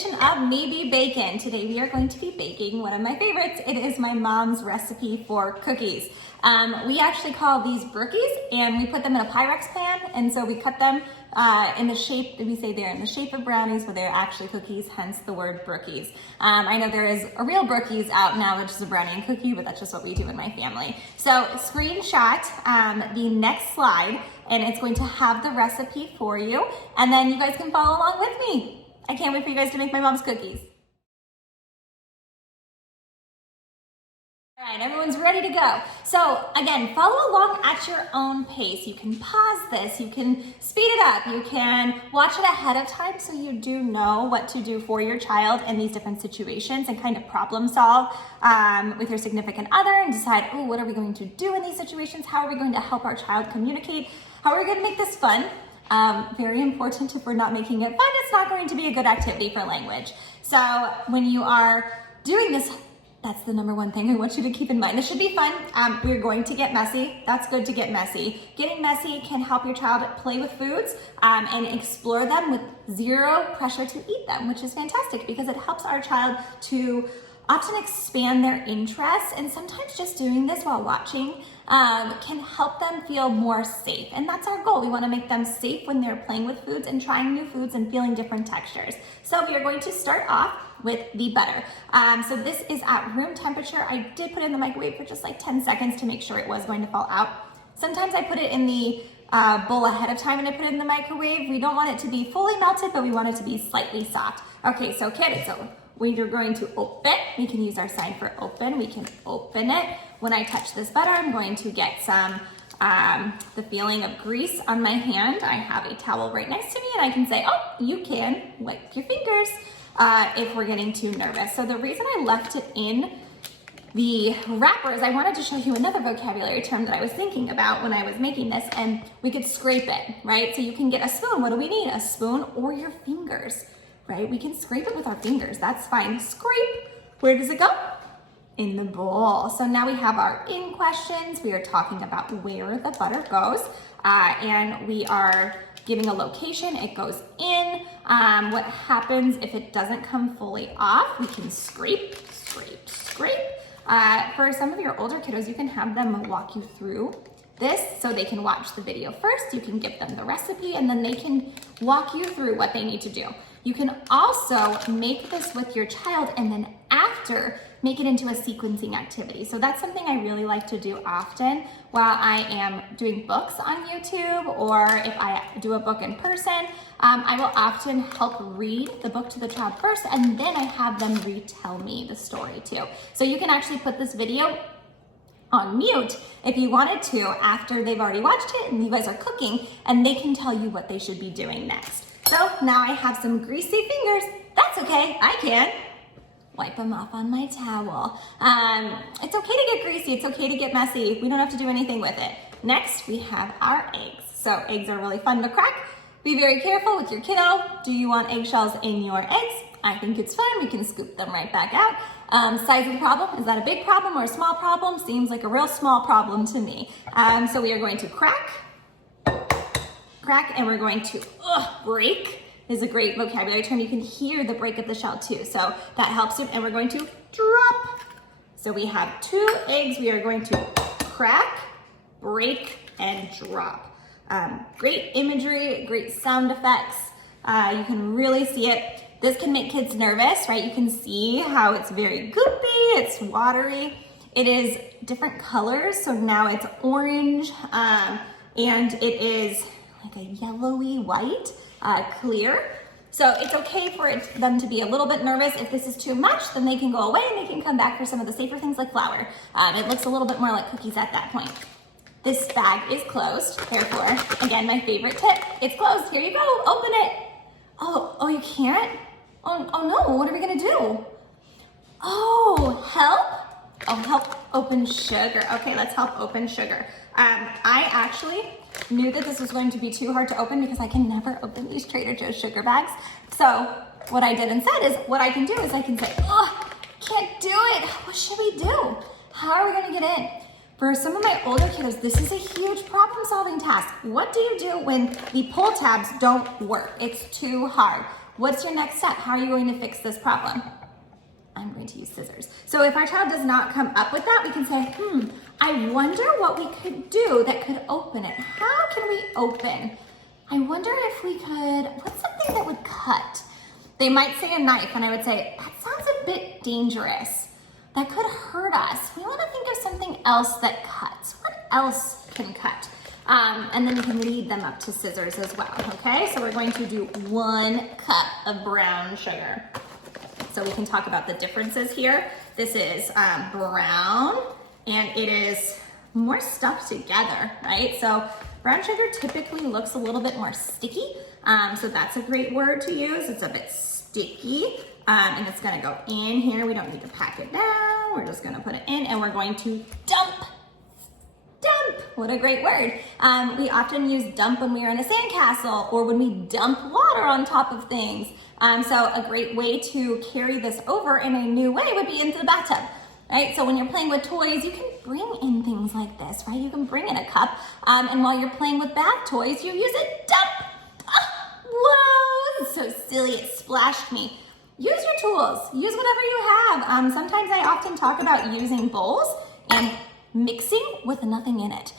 edition of MeBe Bacon. Today we are going to be baking one of my favorites. It is my mom's recipe for cookies. We actually call these brookies, and we put them in a Pyrex pan, and so we cut them in the shape, we say they're in the shape of brownies, but they're actually cookies, hence the word brookies. I know there is a real brookies out now, which is a brownie and cookie, but that's just what we do in my family. So screenshot the next slide, and it's going to have the recipe for you, and then you guys can follow along with me. I can't wait for you guys to make my mom's cookies. All right, everyone's ready to go. So again, follow along at your own pace. You can pause this, you can speed it up, you can watch it ahead of time so you do know what to do for your child in these different situations and kind of problem solve with your significant other and decide, oh, what are we going to do in these situations? How are we going to help our child communicate? How are we going to make this fun? Very important. If we're not making it fun, it's not going to be a good activity for language. So when you are doing this, that's the number one thing I want you to keep in mind. This should be fun. We're going to get messy. That's good to get messy. Getting messy can help your child play with foods and explore them with zero pressure to eat them, which is fantastic because it helps our child to often expand their interests, and sometimes just doing this while watching can help them feel more safe. And that's our goal. We want to make them safe when they're playing with foods and trying new foods and feeling different textures. So we are going to start off with the butter. So this is at room temperature. I did put it in the microwave for just like 10 seconds to make sure it was going to fall out. Sometimes I put it in the bowl ahead of time and I put it in the microwave. We don't want it to be fully melted, but we want it to be slightly soft. Okay, so kiddos, so when you're going to open, we can use our sign for open. We can open it. When I touch this butter, I'm going to get some, the feeling of grease on my hand. I have a towel right next to me and I can say, oh, you can wipe your fingers if we're getting too nervous. So the reason I left it in the wrapper is I wanted to show you another vocabulary term that I was thinking about when I was making this, and we could scrape it, right? So you can get a spoon. What do we need? A spoon or your fingers. Right? We can scrape it with our fingers. That's fine. Scrape. Where does it go? In the bowl. So now we have our in questions. We are talking about where the butter goes, and we are giving a location. It goes in. What happens if it doesn't come fully off? We can scrape, scrape, scrape. For some of your older kiddos, you can have them walk you through this so they can watch the video first. You can give them the recipe and then they can walk you through what they need to do. You can also make this with your child and then after make it into a sequencing activity. So that's something I really like to do often while I am doing books on YouTube, or if I do a book in person, I will often help read the book to the child first and then I have them retell me the story too. So you can actually put this video on mute if you wanted to after they've already watched it and you guys are cooking, and they can tell you what they should be doing next. So now I have some greasy fingers. That's okay, I can wipe them off on my towel. It's okay to get greasy, it's okay to get messy. We don't have to do anything with it. Next, we have our eggs. So eggs are really fun to crack. Be very careful with your kiddo. Do you want eggshells in your eggs? I think it's fun. We can scoop them right back out. Size of the problem, is that a big problem or a small problem? Seems like a real small problem to me. So we are going to crack, and we're going to break. Is a great vocabulary term. You can hear the break of the shell too. So that helps it. And we're going to drop. So we have 2 eggs. We are going to crack, break, and drop. Great imagery, great sound effects. You can really see it. This can make kids nervous, right? You can see how it's very goopy, it's watery. It is different colors, so now it's orange, and it is like a yellowy white, clear. So it's okay for them to be a little bit nervous. If this is too much, then they can go away and they can come back for some of the safer things like flour. It looks a little bit more like cookies at that point. This bag is closed, therefore, again, my favorite tip, it's closed. Here you go, open it. Oh, you can't? Oh no, what are we gonna do? Oh, help? Oh, help open sugar. Okay, let's help open sugar. I actually knew that this was going to be too hard to open because I can never open these Trader Joe's sugar bags. So what I did instead is, what I can do is I can say, oh, can't do it. What should we do? How are we gonna get in? For some of my older kiddos, this is a huge problem-solving task. What do you do when the pull tabs don't work? It's too hard. What's your next step? How are you going to fix this problem? I'm going to use scissors. So if our child does not come up with that, we can say, I wonder what we could do that could open it. How can we open? I wonder if we could, what's something that would cut? They might say a knife, and I would say, that sounds a bit dangerous. That could hurt us. We want to think of something else that cuts. What else can cut? And then you can lead them up to scissors as well, okay? So we're going to do 1 cup of brown sugar. So we can talk about the differences here. This is brown, and it is more stuck together, right? So brown sugar typically looks a little bit more sticky. So that's a great word to use. It's a bit sticky, and it's gonna go in here. We don't need to pack it down. We're just gonna put it in, and we're going to dump. Dump, what a great word. We often use dump when we are in a sandcastle or when we dump water on top of things. So a great way to carry this over in a new way would be into the bathtub, right? So when you're playing with toys, you can bring in things like this, right? You can bring in a cup, and while you're playing with bath toys, you use it, dump. Whoa, this is so silly, it splashed me. Use your tools, use whatever you have. Sometimes I often talk about using bowls and mixing with nothing in it.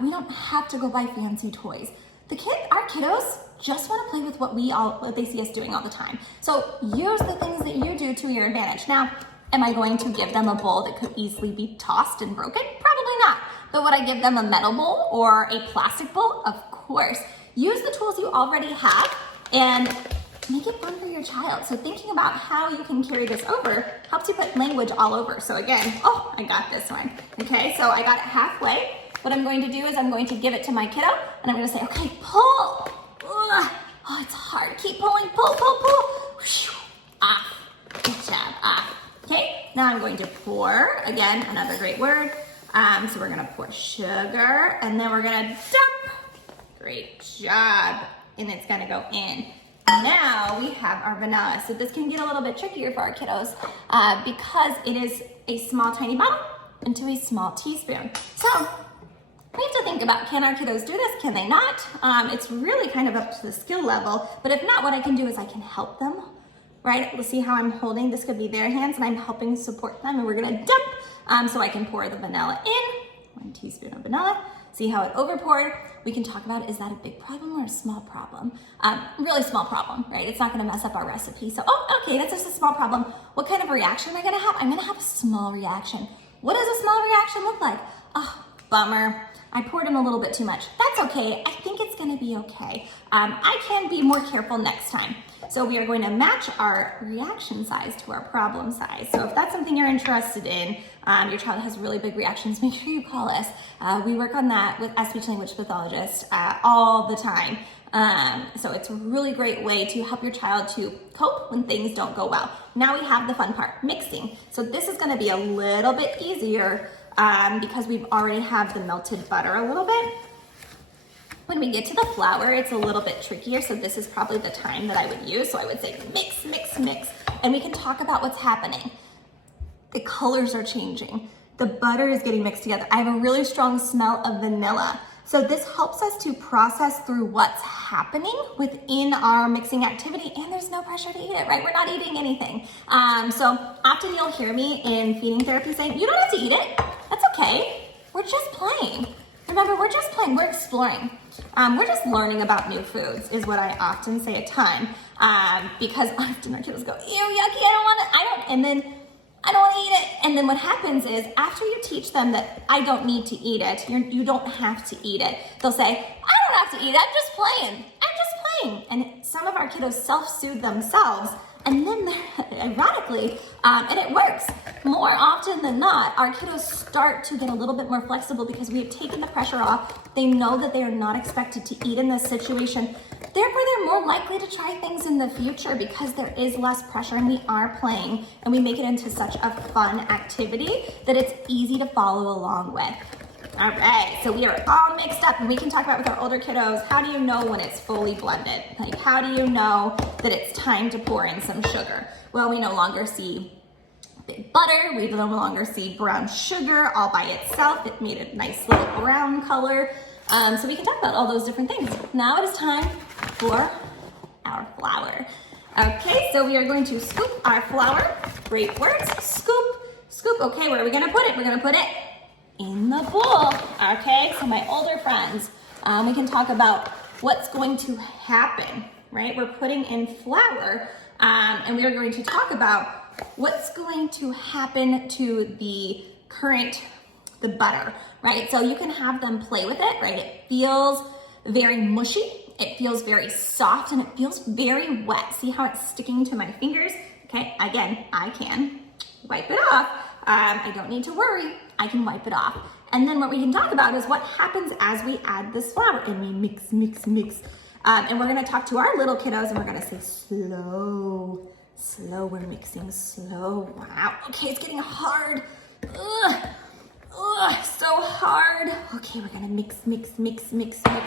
We don't have to go buy fancy toys. Our kiddos just want to play with what they see us doing all the time. So use the things that you do to your advantage. Now, am I going to give them a bowl that could easily be tossed and broken? Probably not. But would I give them a metal bowl or a plastic bowl? Of course. Use the tools you already have and make it fun for your child. So thinking about how you can carry this over helps you put language all over. So again, I got this one. Okay, so I got it halfway. What I'm going to do is I'm going to give it to my kiddo, and I'm going to say, okay, pull. Ugh. Oh, it's hard. Keep pulling. Pull, pull, pull. Off. Good job. Off. Okay, now I'm going to pour. Again, another great word. So we're going to pour sugar, and then we're going to dump. Great job. And it's going to go in. Now we have our vanilla. So this can get a little bit trickier for our kiddos because it is a small, tiny bottle into a small teaspoon. So we have to think about, can our kiddos do this? Can they not? It's really kind of up to the skill level, but if not, what I can do is I can help them, right? Let's see how I'm holding. This could be their hands, and I'm helping support them, and we're gonna dump. So I can pour the vanilla in, 1 teaspoon of vanilla. See how it overpoured? We can talk about, is that a big problem or a small problem? Really small problem, right? It's not gonna mess up our recipe. So, okay, that's just a small problem. What kind of reaction am I gonna have? I'm gonna have a small reaction. What does a small reaction look like? Oh, bummer. I poured in a little bit too much. That's okay. I think it's gonna be okay. I can be more careful next time. So we are going to match our reaction size to our problem size. So if that's something you're interested in, your child has really big reactions, make sure you call us. We work on that with speech language pathologists all the time. So it's a really great way to help your child to cope when things don't go well. Now we have the fun part, mixing. So this is gonna be a little bit easier because we've already have the melted butter a little bit. When we get to the flour, it's a little bit trickier, so this is probably the time that I would use. So I would say mix, mix, mix, and we can talk about what's happening. The colors are changing. The butter is getting mixed together. I have a really strong smell of vanilla. So this helps us to process through what's happening within our mixing activity, and there's no pressure to eat it, right? We're not eating anything. So often you'll hear me in feeding therapy saying, you don't have to eat it. That's okay. We're just playing. Remember, we're just playing, we're exploring. We're just learning about new foods is what I often say a ton. Because often our kiddos go, ew, yucky, and then I don't want to eat it. And then what happens is after you teach them that I don't need to eat it, you don't have to eat it, they'll say, I don't have to eat it, I'm just playing. And some of our kiddos self-soothe themselves, and then ironically, and it works. More often than not, our kiddos start to get a little bit more flexible because we have taken the pressure off. They know that they are not expected to eat in this situation. Therefore, they're more likely to try things in the future because there is less pressure and we are playing and we make it into such a fun activity that it's easy to follow along with. All right, so we are all mixed up, and we can talk about with our older kiddos, how do you know when it's fully blended? Like, how do you know that it's time to pour in some sugar? Well, we no longer see big butter, we no longer see brown sugar all by itself. It made a nice little brown color. So we can talk about all those different things. Now it is time for our flour. Okay, so we are going to scoop our flour. Great words. Scoop, scoop. Okay, where are we gonna put it? We're gonna put it in the bowl. Okay, so my older friends, we can talk about what's going to happen, right? We're putting in flour, and we are going to talk about what's going to happen to the butter, right? So you can have them play with it, right? It feels very mushy, it feels very soft, and it feels very wet. See how it's sticking to my fingers? Okay, again, I can wipe it off. I don't need to worry, I can wipe it off. And then what we can talk about is what happens as we add this flour and we mix, mix, mix. And we're gonna talk to our little kiddos and we're gonna say slow, slow, we're mixing slow. Wow, okay, it's getting hard. Ugh. Ugh, so hard. Okay, we're gonna mix, mix, mix, mix, mix.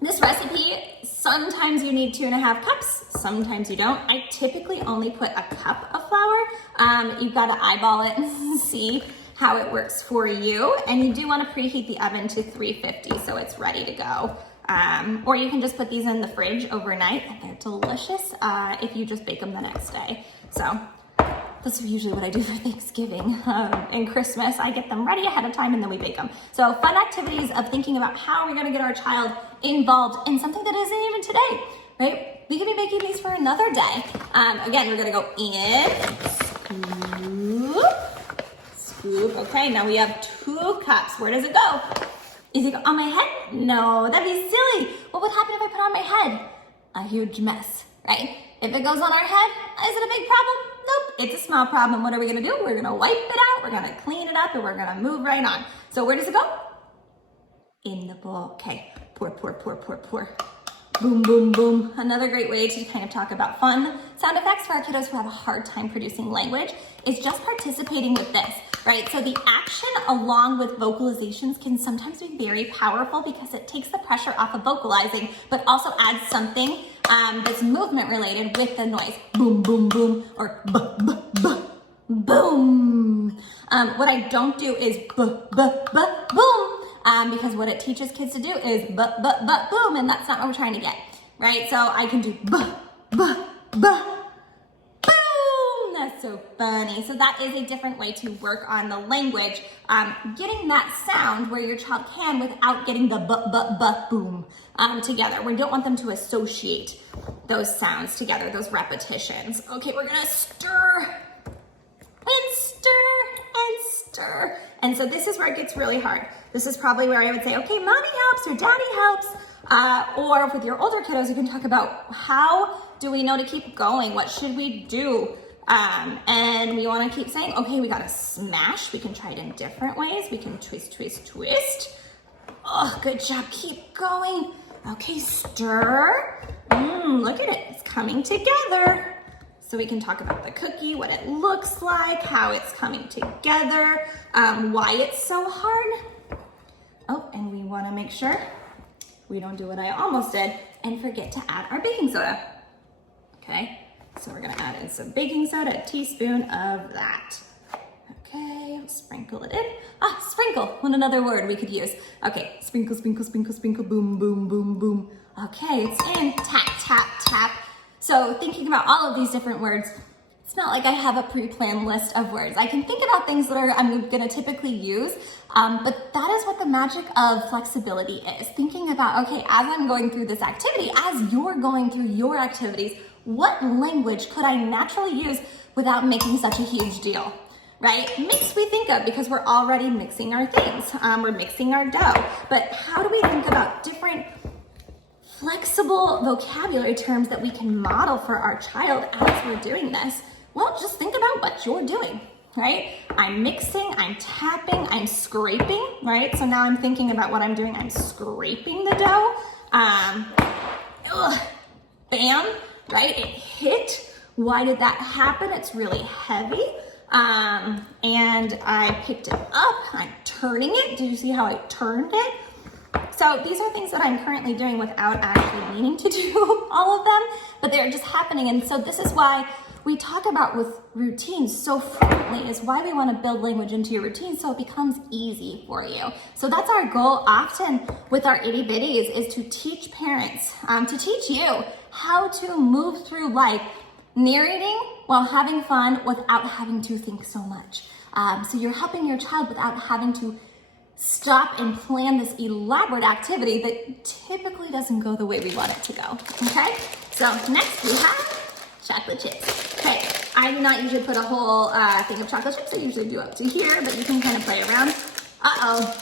This recipe, sometimes you need 2.5 cups, sometimes you don't. I typically only put a cup of flour. You've gotta eyeball it and see how it works for you. And you do wanna preheat the oven to 350 so it's ready to go. Or you can just put these in the fridge overnight and they're delicious if you just bake them the next day. So that's usually what I do for Thanksgiving and Christmas. I get them ready ahead of time and then we bake them. So fun activities of thinking about how we're gonna get our child involved in something that isn't even today, right? We could be making these for another day. Again, we're gonna go in, scoop, scoop. Okay, now we have 2 cups. Where does it go? Is it go on my head? No, that'd be silly. What would happen if I put it on my head? A huge mess, right? If it goes on our head, is it a big problem? Nope, it's a small problem. What are we gonna do? We're gonna wipe it out, we're gonna clean it up, and we're gonna move right on. So where does it go? In the bowl. Okay, pour, pour, pour, pour, pour. Boom, boom, boom. Another great way to kind of talk about fun sound effects for our kiddos who have a hard time producing language is just participating with this, right? So the action along with vocalizations can sometimes be very powerful because it takes the pressure off of vocalizing, but also adds something that's movement related with the noise. Boom, boom, boom, or buh, buh, buh, boom. What I don't do is buh, buh, buh, boom. Because what it teaches kids to do is but, boom, and that's not what we're trying to get, right? So I can do buh, buh, buh, boom. That's so funny. So that is a different way to work on the language, getting that sound where your child can without getting the but, boom together. We don't want them to associate those sounds together, those repetitions. Okay, we're gonna stir and stir and stir. And so this is where it gets really hard. This is probably where I would say, okay, mommy helps or daddy helps. Or with your older kiddos, you can talk about how do we know to keep going? What should we do? And we wanna keep saying, okay, we gotta smash. We can try it in different ways. We can twist, twist, twist. Oh, good job, keep going. Okay, stir. Look at it, it's coming together. So we can talk about the cookie, what it looks like, how it's coming together, why it's so hard. Oh, and we wanna make sure we don't do what I almost did and forget to add our baking soda. Okay, so we're gonna add in some baking soda, a teaspoon of that. Okay, sprinkle it in. Sprinkle, what another word we could use. Okay, sprinkle, sprinkle, sprinkle, sprinkle, boom, boom, boom, boom. Okay, it's in, tap, tap, tap. So thinking about all of these different words, it's not like I have a pre-planned list of words. I can think about things that I'm gonna typically use, but that is what the magic of flexibility is. Thinking about, okay, as I'm going through this activity, as you're going through your activities, what language could I naturally use without making such a huge deal, right? Mix we think of because we're already mixing our things. We're mixing our dough, but how do we think about different flexible vocabulary terms that we can model for our child as we're doing this? Well, just think about what you're doing, right? I'm mixing, I'm tapping, I'm scraping, right? So now I'm thinking about what I'm doing. I'm scraping the dough. Bam, right? It hit. Why did that happen? It's really heavy. And I picked it up. I'm turning it. Did you see how I turned it? So these are things that I'm currently doing without actually meaning to do all of them, but they're just happening. And so this is why we talk about with routines so frequently is why we want to build language into your routine so it becomes easy for you. So that's our goal often with our itty bitties, is to teach parents, to teach you how to move through life narrating while having fun without having to think so much. So you're helping your child without having to stop and plan this elaborate activity that typically doesn't go the way we want it to go, okay? So next we have chocolate chips. Okay, I do not usually put a whole thing of chocolate chips. I usually do up to here, but you can kind of play around. Uh-oh,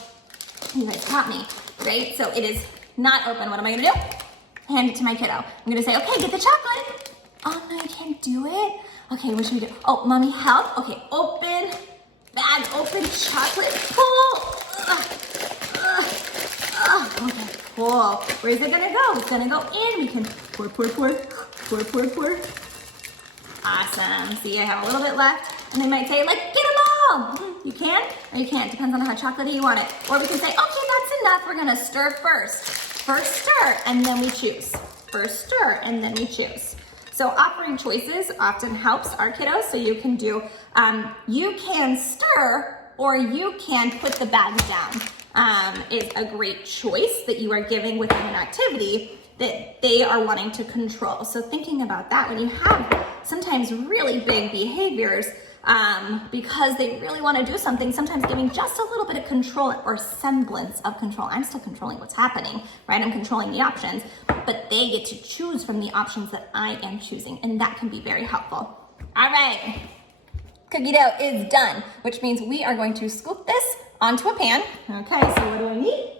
you guys caught me, right? So it is not open. What am I gonna do? Hand it to my kiddo. I'm gonna say, okay, get the chocolate. Oh no, you can't do it? Okay, what should we do? Oh, mommy, help. Okay, open, bag open, chocolate, pull. Okay, cool. Where's it gonna go? It's gonna go in. We can pour, pour, pour, pour, pour, pour. Awesome. See, I have a little bit left. And they might say, like, get them all. You can or you can't. Depends on how chocolatey you want it. Or we can say, okay, that's enough. We're gonna stir first. First stir, and then we choose. First stir, and then we choose. So offering choices often helps our kiddos. So you can do, you can stir or you can put the bags down. Is a great choice that you are giving within an activity that they are wanting to control. So thinking about that, when you have sometimes really big behaviors, because they really want to do something, sometimes giving just a little bit of control or semblance of control. I'm still controlling what's happening, right? I'm controlling the options, but they get to choose from the options that I am choosing, and that can be very helpful. All right, cookie dough is done, which means we are going to scoop this onto a pan. Okay, so what do I need?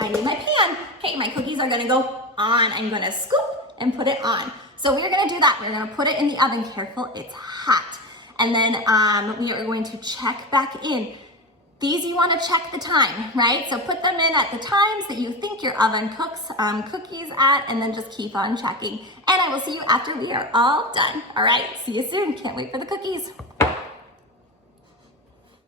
I need my pan. Okay, my cookies are gonna go on. I'm gonna scoop and put it on. So we're gonna do that. We're gonna put it in the oven. Careful, it's hot. And then we are going to check back in. These you wanna check the time, right? So put them in at the times that you think your oven cooks cookies at, and then just keep on checking. And I will see you after we are all done. All right, see you soon. Can't wait for the cookies.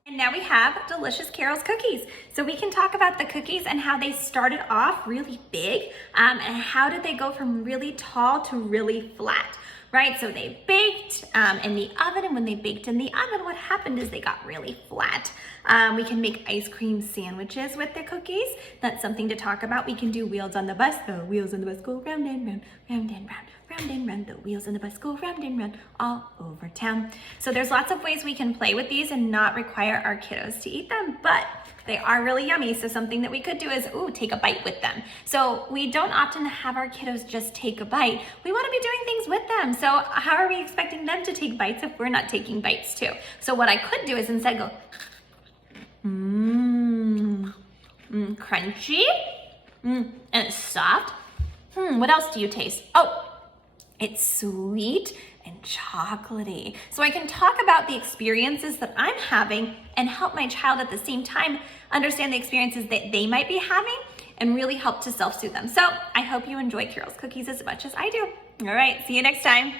And now we have delicious Carol's cookies. So we can talk about the cookies and how they started off really big, and how did they go from really tall to really flat, right? So they baked in the oven, and when they baked in the oven, what happened is they got really flat. We can make ice cream sandwiches with the cookies. That's something to talk about. We can do wheels on the bus. The wheels on the bus go round and round, round and round, round and round. The wheels on the bus go round and round all over town. So there's lots of ways we can play with these and not require our kiddos to eat them, but they are really yummy. So something that we could do is, take a bite with them. So we don't often have our kiddos just take a bite. We want to be doing things with them. So how are we expecting them to take bites if we're not taking bites too? So what I could do is instead go, crunchy, and it's soft. What else do you taste? Oh, it's sweet and chocolatey. So I can talk about the experiences that I'm having and help my child at the same time understand the experiences that they might be having and really help to self-soothe them. So I hope you enjoy Carol's cookies as much as I do. All right, see you next time.